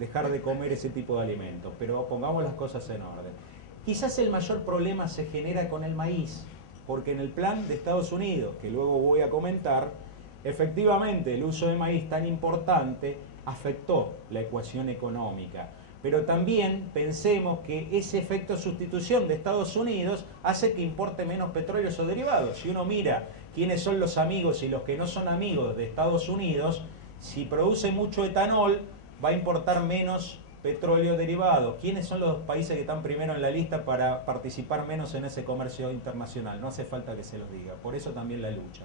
dejar de comer ese tipo de alimentos, pero pongamos las cosas en orden. Quizás el mayor problema se genera con el maíz, porque en el plan de Estados Unidos, que luego voy a comentar, efectivamente el uso de maíz tan importante afectó la ecuación económica. Pero también pensemos que ese efecto de sustitución de Estados Unidos hace que importe menos petróleos o derivados. Si uno mira quiénes son los amigos y los que no son amigos de Estados Unidos, si produce mucho etanol, va a importar menos petróleo derivado. ¿Quiénes son los países que están primero en la lista para participar menos en ese comercio internacional? No hace falta que se los diga. Por eso también la lucha.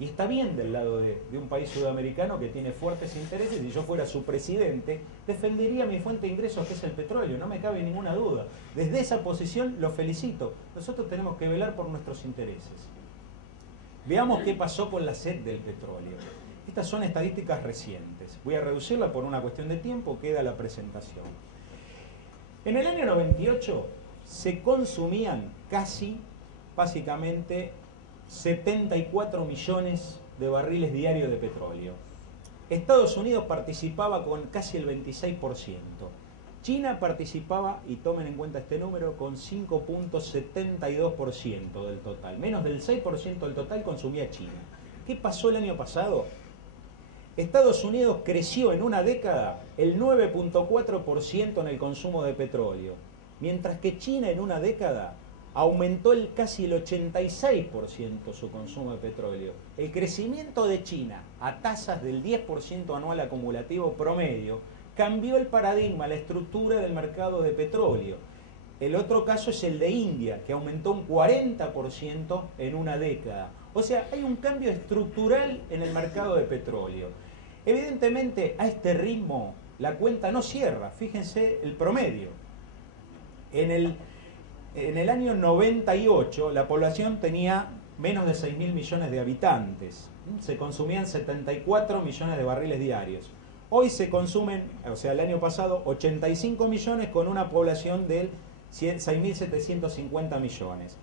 Y está bien del lado de un país sudamericano que tiene fuertes intereses. Si yo fuera su presidente, defendería mi fuente de ingresos, que es el petróleo, no me cabe ninguna duda. Desde esa posición lo felicito. Nosotros tenemos que velar por nuestros intereses. Veamos qué pasó con la sed del petróleo. Estas son estadísticas recientes. Voy a reducirla por una cuestión de tiempo, queda la presentación. En el año 98 se consumían casi, básicamente, 74 millones de barriles diarios de petróleo. Estados Unidos participaba con casi el 26%. China participaba, y tomen en cuenta este número, con 5.72% del total. Menos del 6% del total consumía China. ¿Qué pasó el año pasado? Estados Unidos creció en una década el 9.4% en el consumo de petróleo, mientras que China en una década aumentó casi el 86% su consumo de petróleo. El crecimiento de China a tasas del 10% anual acumulativo promedio cambió el paradigma, la estructura del mercado de petróleo. El otro caso es el de India, que aumentó un 40% en una década. O sea, hay un cambio estructural en el mercado de petróleo. Evidentemente, a este ritmo, la cuenta no cierra. Fíjense el promedio. En el año 98, la población tenía menos de 6.000 millones de habitantes. Se consumían 74 millones de barriles diarios. Hoy se consumen, o sea, el año pasado, 85 millones con una población de 6.750 millones.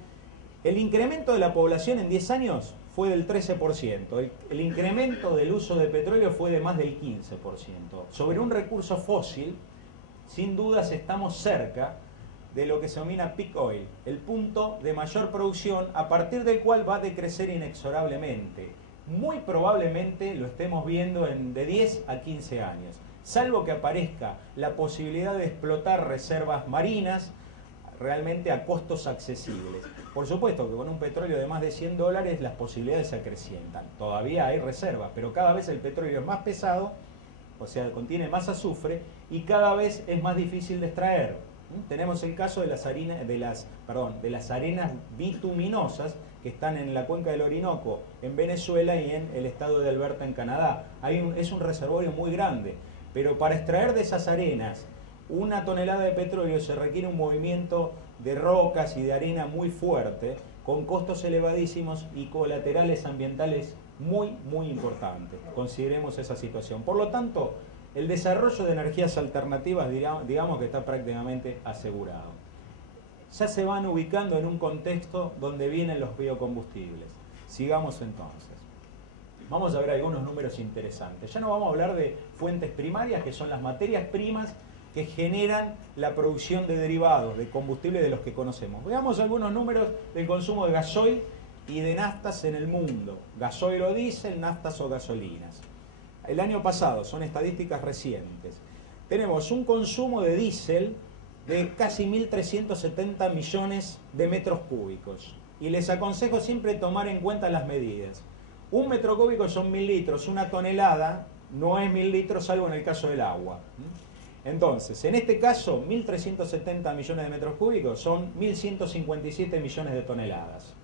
El incremento de la población en 10 años fue del 13%. El incremento del uso de petróleo fue de más del 15%. Sobre un recurso fósil, sin dudas estamos cerca de lo que se denomina peak oil, el punto de mayor producción a partir del cual va a decrecer inexorablemente. Muy probablemente lo estemos viendo de 10 a 15 años, salvo que aparezca la posibilidad de explotar reservas marinas realmente a costos accesibles. Por supuesto que con un petróleo de más de $100 las posibilidades se acrecientan. Todavía hay reservas, pero cada vez el petróleo es más pesado, o sea, contiene más azufre y cada vez es más difícil de extraer. Tenemos el caso de las arenas bituminosas que están en la cuenca del Orinoco en Venezuela y en el estado de Alberta en Canadá. Es un reservorio muy grande, pero para extraer de esas arenas 1 tonelada de petróleo se requiere un movimiento de rocas y de arena muy fuerte, con costos elevadísimos y colaterales ambientales muy, muy importantes. Consideremos esa situación. Por lo tanto, el desarrollo de energías alternativas, digamos que está prácticamente asegurado. Ya se van ubicando en un contexto donde vienen los biocombustibles. Sigamos entonces. Vamos a ver algunos números interesantes. Ya no vamos a hablar de fuentes primarias, que son las materias primas que generan la producción de derivados, de combustibles de los que conocemos. Veamos algunos números del consumo de gasoil y de naftas en el mundo. Gasoil o diésel, naftas o gasolinas. El año pasado, son estadísticas recientes. Tenemos un consumo de diésel de casi 1.370 millones de metros cúbicos. Y les aconsejo siempre tomar en cuenta las medidas. Un metro cúbico son 1.000 litros, una tonelada no es 1.000 litros, salvo en el caso del agua. Entonces, en este caso, 1.370 millones de metros cúbicos son 1.157 millones de toneladas.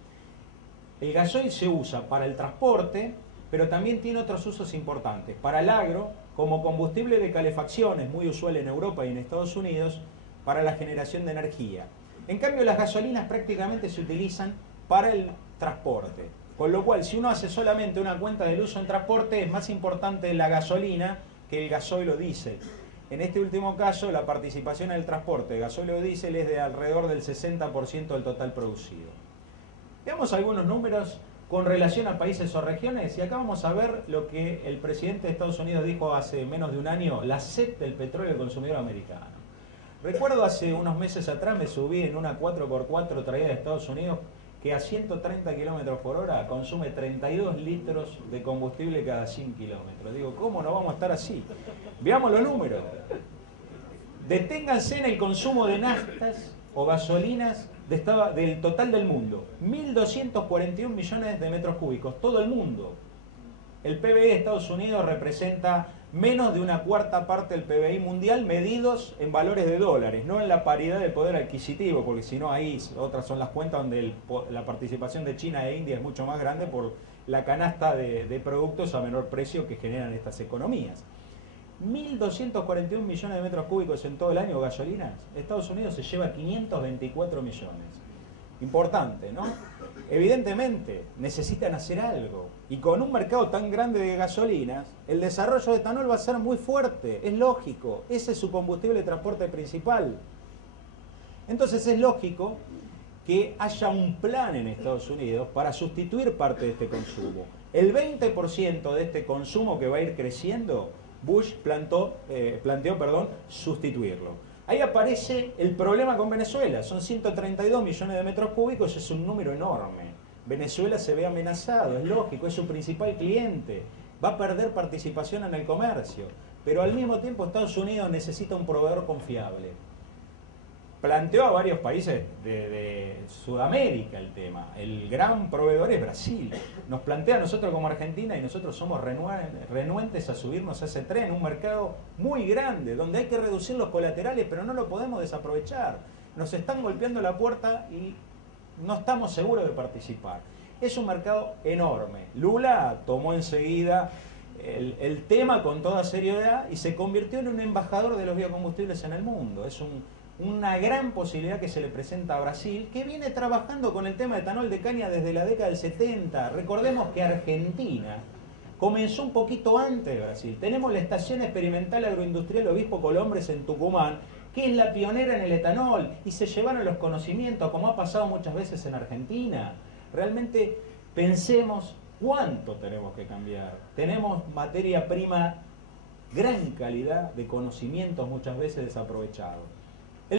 El gasoil se usa para el transporte, pero también tiene otros usos importantes. Para el agro, como combustible de calefacción, es muy usual en Europa y en Estados Unidos, para la generación de energía. En cambio, las gasolinas prácticamente se utilizan para el transporte. Con lo cual, si uno hace solamente una cuenta del uso en transporte, es más importante la gasolina que el gasoil o diésel. En este último caso, la participación en el transporte de gasoil o diésel es de alrededor del 60% del total producido. Veamos algunos números con relación a países o regiones. Y acá vamos a ver lo que el presidente de Estados Unidos dijo hace menos de un año, la sed del petróleo del consumidor americano. Recuerdo hace unos meses atrás me subí en una 4x4 traída de Estados Unidos que a 130 kilómetros por hora consume 32 litros de combustible cada 100 kilómetros. Digo, ¿cómo no vamos a estar así? Veamos los números. Deténganse en el consumo de naftas o gasolinas del total del mundo. 1.241 millones de metros cúbicos, todo el mundo. El PBI de Estados Unidos representa menos de una cuarta parte del PBI mundial medidos en valores de dólares, no en la paridad del poder adquisitivo, porque si no ahí otras son las cuentas donde la participación de China e India es mucho más grande por la canasta de productos a menor precio que generan estas economías. 1.241 millones de metros cúbicos en todo el año gasolinas. Estados Unidos se lleva 524 millones. Importante, ¿no? Evidentemente necesitan hacer algo. Y con un mercado tan grande de gasolinas, el desarrollo de etanol va a ser muy fuerte. Es lógico. Ese es su combustible de transporte principal. Entonces es lógico que haya un plan en Estados Unidos para sustituir parte de este consumo. El 20% de este consumo que va a ir creciendo, Bush planteó sustituirlo. Ahí aparece el problema con Venezuela. Son 132 millones de metros cúbicos, es un número enorme. Venezuela se ve amenazado, es lógico, es su principal cliente. Va a perder participación en el comercio. Pero al mismo tiempo Estados Unidos necesita un proveedor confiable. Planteó a varios países de Sudamérica el tema. El gran proveedor es Brasil. Nos plantea a nosotros como Argentina y nosotros somos renuentes a subirnos a ese tren. Un mercado muy grande, donde hay que reducir los colaterales, pero no lo podemos desaprovechar. Nos están golpeando la puerta y no estamos seguros de participar. Es un mercado enorme. Lula tomó enseguida el tema con toda seriedad y se convirtió en un embajador de los biocombustibles en el mundo. Es una gran posibilidad que se le presenta a Brasil, que viene trabajando con el tema de etanol de caña desde la década del 70. Recordemos que Argentina comenzó un poquito antes de Brasil. Tenemos la Estación Experimental Agroindustrial Obispo Colombres en Tucumán, que es la pionera en el etanol, y se llevaron los conocimientos, como ha pasado muchas veces en Argentina. Realmente pensemos cuánto tenemos que cambiar. Tenemos materia prima, gran calidad de conocimientos muchas veces desaprovechados.